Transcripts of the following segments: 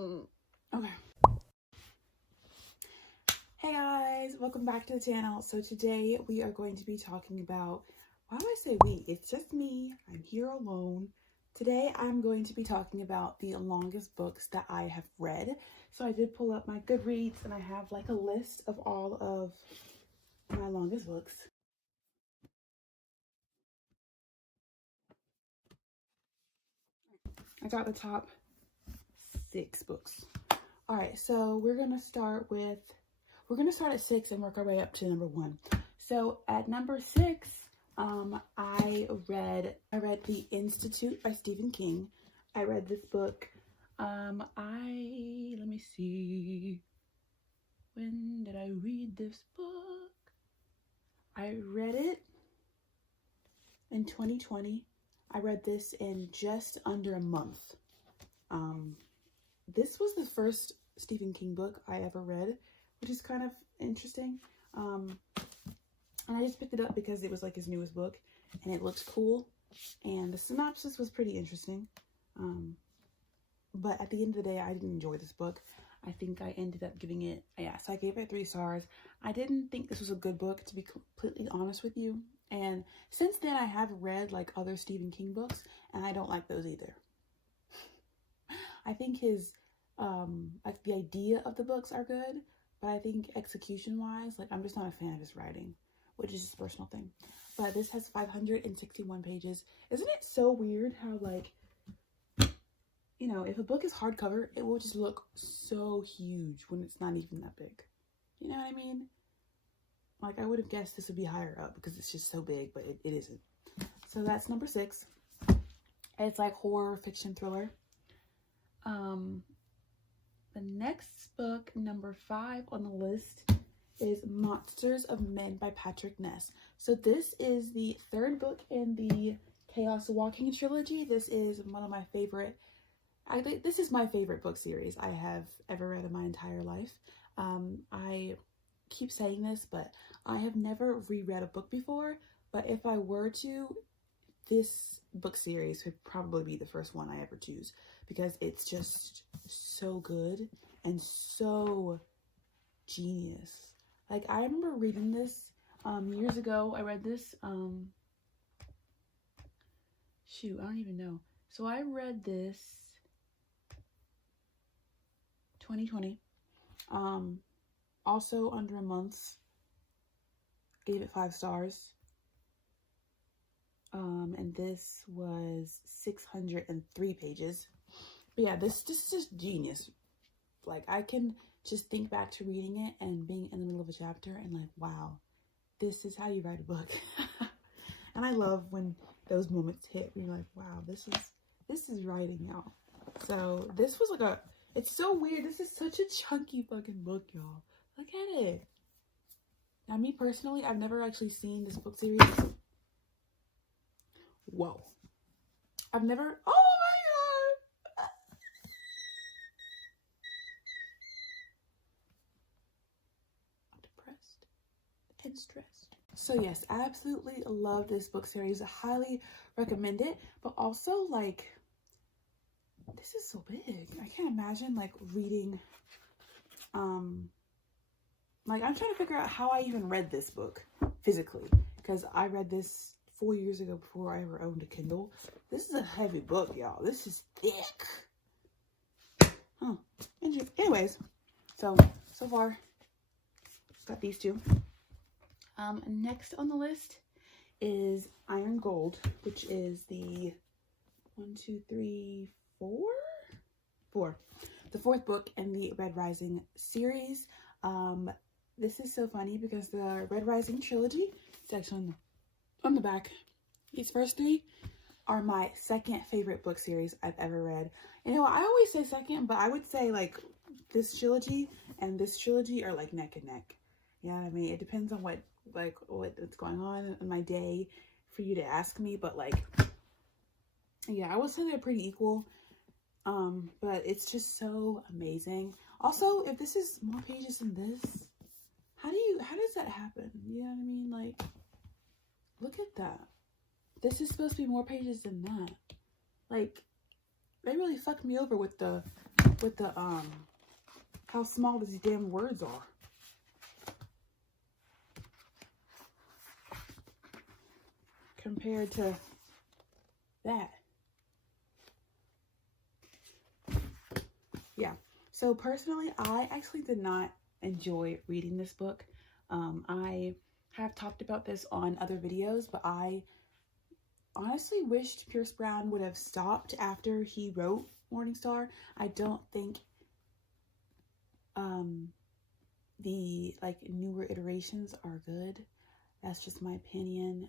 Okay. Hey guys, welcome back to the channel. So today we are going to be talking about, why do I say we? It's just me. I'm here alone. Today I'm going to be talking about the longest books that I have read. So I did pull up my Goodreads and I have like a list of all of my longest books. I got the top 6 books. All right, so we're gonna start at 6 and work our way up to number 1. So at number 6, I read The Institute by Stephen King. I read this book. Let me see. When did I read this book? I read it in 2020. I read this in just under a month. This was the first Stephen King book I ever read, which is kind of interesting. And I just picked it up because it was like his newest book and it looks cool. And the synopsis was pretty interesting. But at the end of the day, I didn't enjoy this book. I think I ended up giving it, so I gave it 3 stars. I didn't think this was a good book, to be completely honest with you. And since then, I have read like other Stephen King books and I don't like those either. I think his, like the idea of the books are good, but I think execution-wise, like I'm just not a fan of his writing, which is just a personal thing. But this has 561 pages. Isn't it so weird how, like, you know, if a book is hardcover, it will just look so huge when it's not even that big. You know what I mean? Like, I would have guessed this would be higher up because it's just so big, but it isn't. So that's number 6. It's like horror, fiction, thriller. The next book, number 5 on the list, is Monsters of Men by Patrick Ness. So this is the 3rd book in the Chaos Walking trilogy. This is one of my favorite, I think this is my favorite book series I have ever read in my entire life. I keep saying this, but I have never reread a book before, but if I were to, this book series would probably be the first one I ever choose because it's just so good and so genius. Like, I remember reading this years ago. I read this, shoot, I don't even know. So I read this 2020, also under a month, gave it 5 stars. And this was 603 pages. But yeah, this is just genius. Like, I can just think back to reading it and being in the middle of a chapter and like, wow, this is how you write a book. And I love when those moments hit where you're like, wow, this is writing, y'all. So this was like it's so weird. This is such a chunky fucking book, y'all. Look at it. Now, me personally, I've never actually seen this book series. Whoa. I've never, oh my god. I'm depressed and stressed. So yes, I absolutely love this book series. I highly recommend it, but also like, this is so big. I can't imagine like reading, like I'm trying to figure out how I even read this book physically, because I read this 4 years ago before I ever owned a Kindle. This is a heavy book, y'all. This is thick. Huh. Anyways, so far, got these 2. Next on the list is Iron Gold, which is the 4th book in the Red Rising series. This is so funny because the Red Rising trilogy, it's actually on the back. These first 3 are my 2nd favorite book series I've ever read. You know, I always say 2nd, but I would say like this trilogy and this trilogy are like neck and neck. You know what I mean? It depends on what's going on in my day for you to ask me, but like, yeah, I would say they're pretty equal. But it's just so amazing. Also, if this is more pages than this, how does that happen? You know what I mean? Like, look at that. This is supposed to be more pages than that. Like, they really fucked me over with the with the, how small these damn words are. Compared to that. Yeah. So personally, I actually did not enjoy reading this book. I have talked about this on other videos, but I honestly wished Pierce Brown would have stopped after he wrote Morningstar. I don't think the like newer iterations are good. That's just my opinion.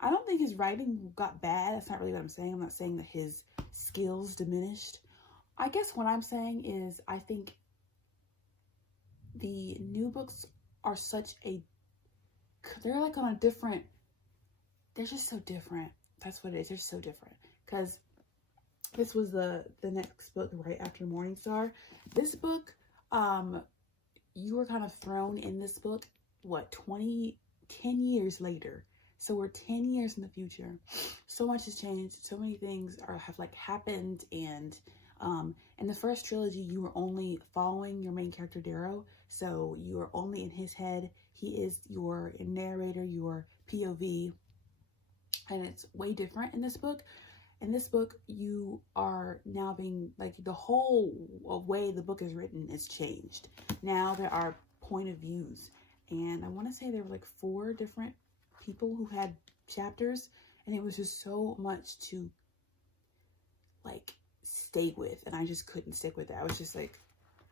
I don't think his writing got bad. That's not really what I'm saying. I'm not saying that his skills diminished. I guess what I'm saying is I think the new books are they're like on a different, they're just so different. That's what it is. They're so different. Because this was the next book right after Morningstar. This book, you were kind of thrown in this book, what, 10 years later. So we're 10 years in the future. So much has changed. So many things have like happened. And in the first trilogy, you were only following your main character, Darrow. So you are only in his head. He is your narrator, your POV. And it's way different in this book. In this book, you are now being, like, the whole way the book is written is changed. Now there are point of views. And I want to say there were like 4 different people who had chapters. And it was just so much to, like, stay with. And I just couldn't stick with it. I was just like,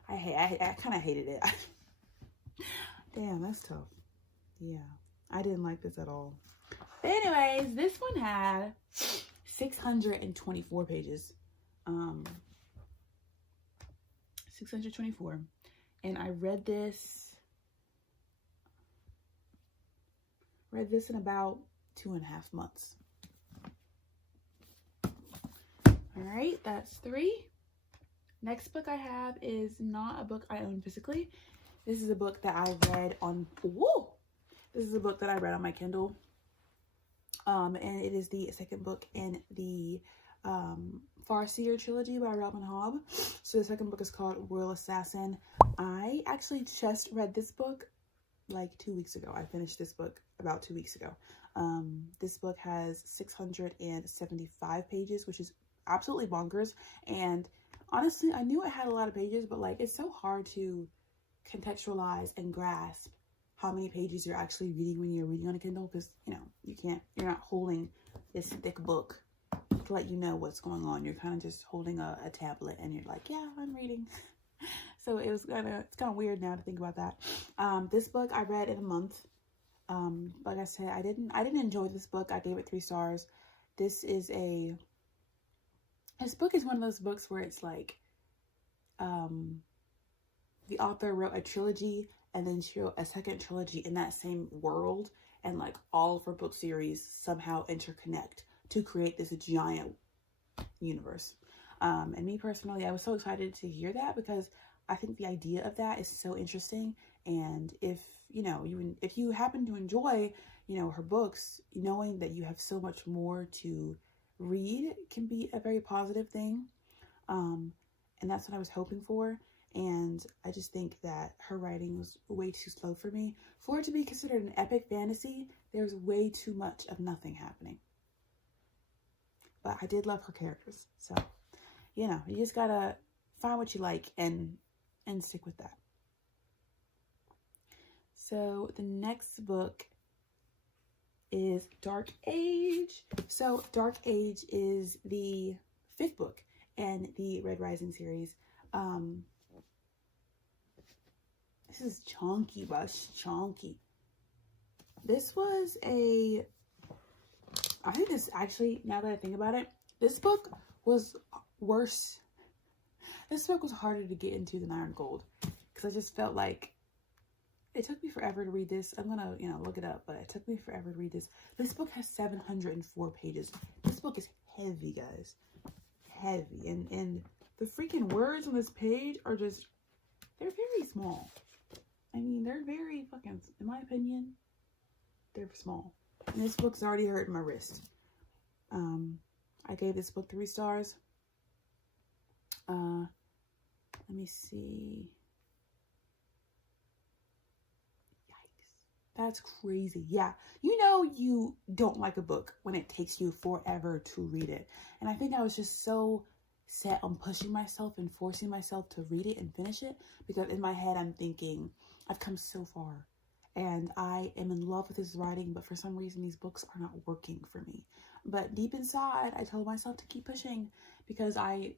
I kind of hated it. Damn, that's tough. Yeah, I didn't like this at all. But anyways, this one had 624 pages. 624. And I read this in about 2.5 months. All right, that's 3. Next book I have is not a book I own physically. This is a book that I read on, this is a book that I read on my Kindle. And it is the second book in the Farseer trilogy by Robin Hobb. So the second book is called Royal Assassin. I actually just read this book like 2 weeks ago. I finished this book about 2 weeks ago. This book has 675 pages, which is absolutely bonkers. And honestly, I knew it had a lot of pages, but like it's so hard to contextualize and grasp how many pages you're actually reading when you're reading on a Kindle, because you know you're not holding this thick book to let you know what's going on. You're kind of just holding a tablet and you're like, yeah, I'm reading. So it's kind of weird now to think about that. This book I read in a month. Like I said, I didn't enjoy this book. I gave it 3 stars. This book is one of those books where it's like the author wrote a trilogy and then she wrote a second trilogy in that same world, and like all of her book series somehow interconnect to create this giant universe. And me personally, I was so excited to hear that because I think the idea of that is so interesting. And if you happen to enjoy, her books, knowing that you have so much more to read can be a very positive thing. And that's what I was hoping for. And I just think that her writing was way too slow for me. For it to be considered an epic fantasy, there's way too much of nothing happening. But I did love her characters. So, you just gotta find what you like and stick with that. So the next book is Dark Age. So Dark Age is the 5th book in the Red Rising series. This is chunky, but it's chunky. This was I think this actually, now that I think about it, this book was worse. This book was harder to get into than Iron Gold, because I just felt like it took me forever to read this. I'm gonna, look it up, but it took me forever to read this. This book has 704 pages. This book is heavy, guys. Heavy. And the freaking words on this page are just, they're very small. I mean, they're very fucking, in my opinion, they're small. And this book's already hurting my wrist. I gave this book 3 stars. Let me see. Yikes. That's crazy. Yeah. You know you don't like a book when it takes you forever to read it. And I think I was just so set on pushing myself and forcing myself to read it and finish it, because in my head I'm thinking, I've come so far and I am in love with this writing, but for some reason these books are not working for me. But deep inside, I told myself to keep pushing, because I,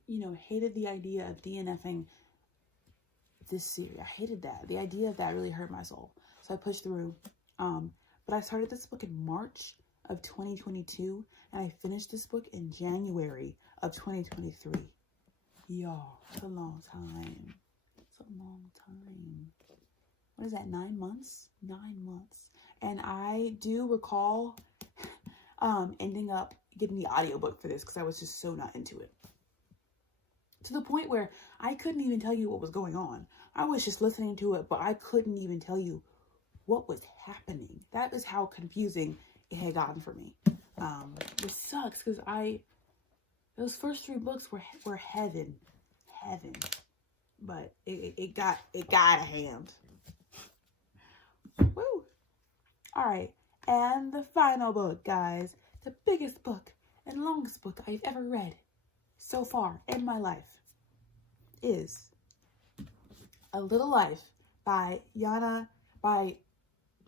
hated the idea of DNFing this series. I hated that. The idea of that really hurt my soul. So I pushed through. But I started this book in March of 2022, and I finished this book in January of 2023. Y'all, it's a long time. It's a long time. What is that, 9 months? 9 months. And I do recall ending up getting the audiobook for this because I was just so not into it. To the point where I couldn't even tell you what was going on. I was just listening to it, but I couldn't even tell you what was happening. That is how confusing it had gotten for me. It sucks because those first 3 books were heaven. But it got out of hand. Woo! All right, and the final book, guys, the biggest book and longest book I've ever read so far in my life is A Little Life by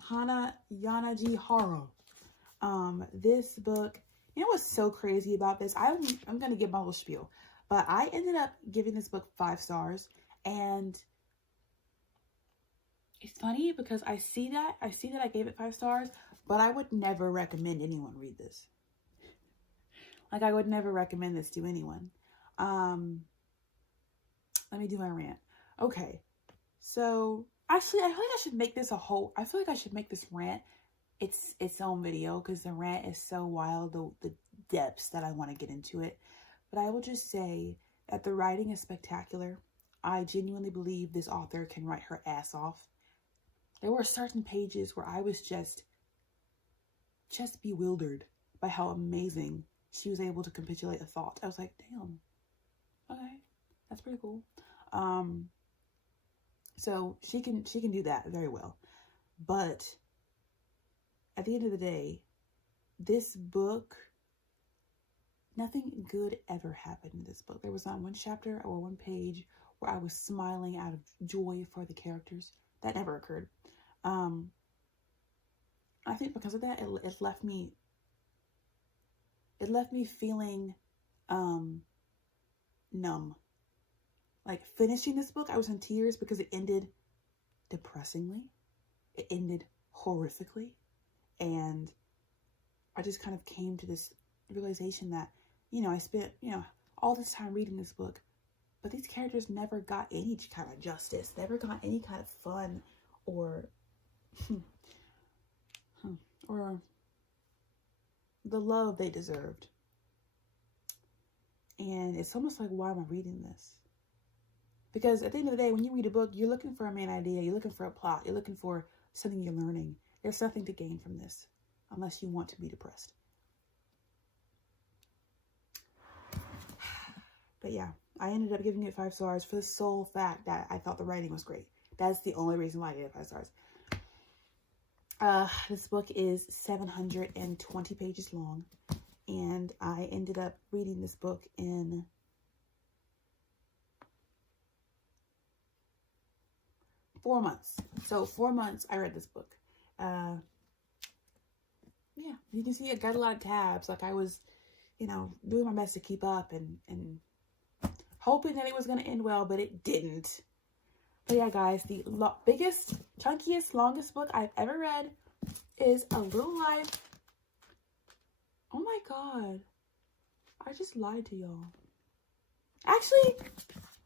Hana Yanagihara. This book, what's so crazy about this? I'm gonna give my little spiel, but I ended up giving this book 5 stars, and it's funny because I see that I gave it 5 stars, but I would never recommend anyone read this. Like, I would never recommend this to anyone. Let me do my rant. Okay, so actually, I feel like I should make this rant its own video, because the rant is so wild, the depths that I want to get into it. But I will just say that the writing is spectacular. I genuinely believe this author can write her ass off. There were certain pages where I was just bewildered by how amazing she was able to capitulate a thought. I was like, damn, okay, that's pretty cool. So she can do that very well. But at the end of the day, this book, nothing good ever happened in this book. There was not one chapter or one page where I was smiling out of joy for the characters. That never occurred. I think because of that, it left me feeling numb. Like, finishing this book, I was in tears because it ended depressingly. It ended horrifically. And I just kind of came to this realization that, I spent, all this time reading this book, but these characters never got any kind of justice, never got any kind of fun or the love they deserved. And it's almost like, why am I reading this? Because at the end of the day, when you read a book, you're looking for a main idea, you're looking for a plot, you're looking for something you're learning. There's nothing to gain from this unless you want to be depressed. But yeah, I ended up giving it 5 stars for the sole fact that I thought the writing was great. That's the only reason why I gave it 5 stars. This book is 720 pages long, and I ended up reading this book in 4 months. So 4 months I read this book. Yeah, you can see I got a lot of tabs. Like, I was, doing my best to keep up and hoping that it was going to end well, but it didn't. But yeah, guys, the biggest, chunkiest, longest book I've ever read is A Little Life. Oh my God. I just lied to y'all. Actually,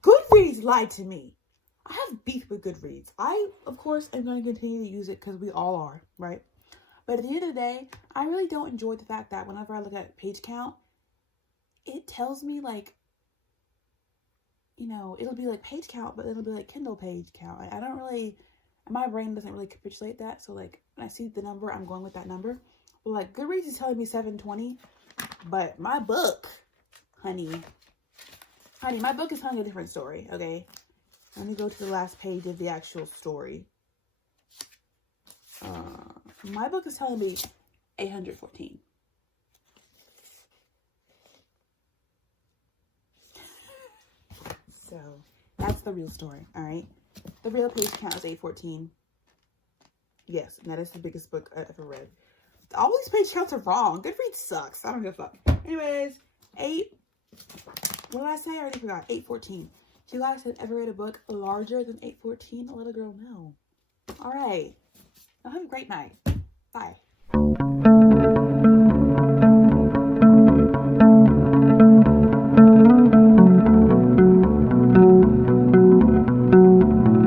Goodreads lied to me. I have beef with Goodreads. I, of course, am going to continue to use it because we all are, right? But at the end of the day, I really don't enjoy the fact that whenever I look at page count, it tells me, like, it'll be like page count, but it'll be like Kindle page count. I don't really, my brain doesn't really capitulate that. So, like, when I see the number, I'm going with that number. But, like, Goodreads is telling me 720, but my book, honey, my book is telling a different story, okay? Let me go to the last page of the actual story. My book is telling me 814. So that's the real story, all right? The real page count is 814. Yes, and that is the biggest book I've ever read. All these page counts are wrong. Goodreads sucks. I don't give a fuck. Anyways, what did I say? I already forgot. 814. If you guys have ever read a book larger than 814, let a girl know. All right. Have a great night. Bye.